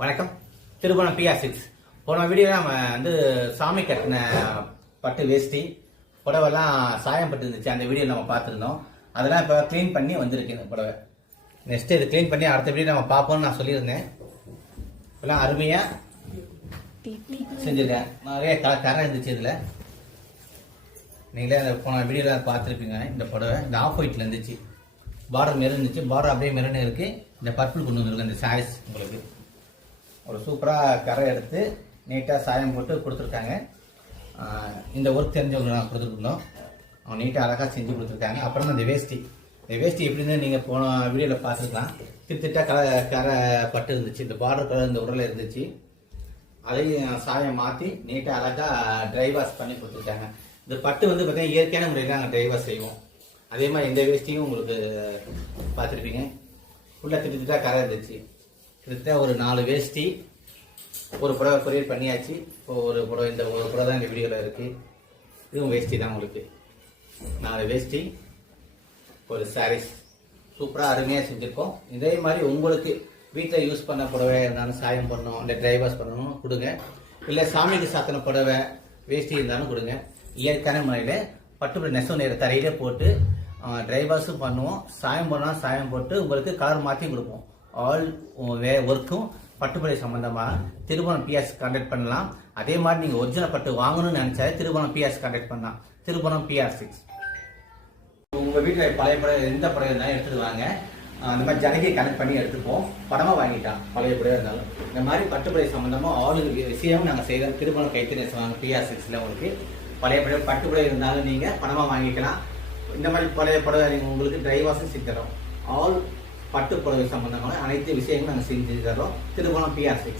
வணக்கம். திருபுவனம் PR6. போன video நம்ம வந்து சாமி கட்டின பட்டு வேஷ்டி புடவைலாம் சாயம் பட்டு இருந்துச்சு. அந்த வீடியோ நம்ம பார்த்துருந்தோம். அதெல்லாம் இப்போ க்ளீன் பண்ணி வந்திருக்கு இந்த புடவை. நெக்ஸ்ட் இது க்ளீன் பண்ணி அடுத்த வீடியோ நம்ம பார்ப்போம்னு நான் சொல்லியிருந்தேன். இப்பெல்லாம் அருமையாக செஞ்சுருக்கேன். நிறைய கரை இருந்துச்சு இதில். நீங்களே அந்த போன வீடியோவில் பார்த்துருப்பீங்க. இந்த புடவை இந்த ஆஃப் ஒயிட்டில் இருந்துச்சு. பார்டர் மெரூன் இருந்துச்சு. பார்டர் அப்படியே மெரூன் இருக்குது. இந்த பர்பிள் கொண்டு வந்துருக்கு இந்த சாரீஸ். உங்களுக்கு ஒரு சூப்பராக கரை எடுத்து நீட்டாக சாயம் போட்டு கொடுத்துருக்காங்க. இந்த ஒர்க் தெரிஞ்சவங்க நான் கொடுத்துருக்கோம். அவங்க நீட்டாக அழகாக செஞ்சு கொடுத்துருக்காங்க. அப்புறமா இந்த வேஷ்டி எப்படின்னு நீங்கள் போன வீடியோவில் பார்த்துருக்கலாம். திட்டாக கரை பட்டு இருந்துச்சு. இந்த பார்டர் கலர் இந்த உடலில் இருந்துச்சு. அதையும் சாயம் மாற்றி நீட்டாக அழகாக ட்ரை வாஷ் பண்ணி கொடுத்துருக்காங்க. இந்த பட்டு வந்து பார்த்தீங்கன்னா இயற்கையான முறையில் நாங்கள் ட்ரை வாஷ் செய்வோம். அதே மாதிரி இந்த வேஷ்டியும் உங்களுக்கு பார்த்துருப்பீங்க. ஃபுல்லாக திட்டாக கரை இருந்துச்சு. கிட்டத்தட்ட ஒரு 4 வேஷ்டி ஒரு புடவை கொரியர் பண்ணியாச்சு. இப்போ ஒரு புடவை இந்த ஒரு புடவை தான் இந்த வீடியோவில் இருக்குது. இதுவும் வேஷ்டி தான். உங்களுக்கு 4 வேஷ்டி ஒரு சாரீஸ் சூப்பராக அருமையாக செஞ்சுருக்கோம். இதே மாதிரி உங்களுக்கு வீட்டில் யூஸ் பண்ண புடவை இருந்தாலும் சாயம் பண்ணணும், இல்லை ட்ரை வாஷ் பண்ணணும் கொடுங்க. இல்லை சாமிக்கு சாத்தின புடவை வேஷ்டி இருந்தாலும் கொடுங்க. இயற்கையான முறையில் பட்டு நெசவு நேர தரையிலே போட்டு ட்ரை வாஷும் பண்ணுவோம். சாயம் பண்ணால் சாயம் போட்டு உங்களுக்கு கலர் மாற்றியும் கொடுப்போம். ஆல் ஒர்க்கும் பட்டுப்புடவை சம்பந்தமாக திருபுவனம் PS கான்டாக்ட் பண்ணலாம். அதே மாதிரி நீங்கள் ஒரிஜினல் பட்டு வாங்கணும்னு நினைச்சா திருபுவனம் PS கான்டாக்ட் பண்ணலாம். திருபுவனம் PR6. உங்கள் வீட்டில் பழைய புடவை எந்த புடவை இருந்தாலும் எடுத்துட்டு வாங்க. அந்த மாதிரி ஜனகி கனெக்ட் பண்ணி எடுத்துப்போம். படமாக வாங்கிட்டான் பழைய புடவை இருந்தாலும். இந்த மாதிரி பட்டுப்புடவை சம்பந்தமாக ஆள் விஷயம் நாங்கள் செய்கிறோம். திருபுவனம் கைத்தறி நெசவாங்க PR6ல உங்களுக்கு பழைய புடவை பட்டுப்புடவை இருந்தாலும் நீங்கள் பணமாக வாங்கிக்கலாம். இந்த மாதிரி பழைய புடவை நீங்கள் உங்களுக்கு ட்ரை வாஷும் செஞ்சு தரோம். ஆல் பட்டு புடவை சம்பந்தமான அனைத்து விஷயங்களும் நாங்கள் செஞ்சு தரோம். திருபுவனம் PR6.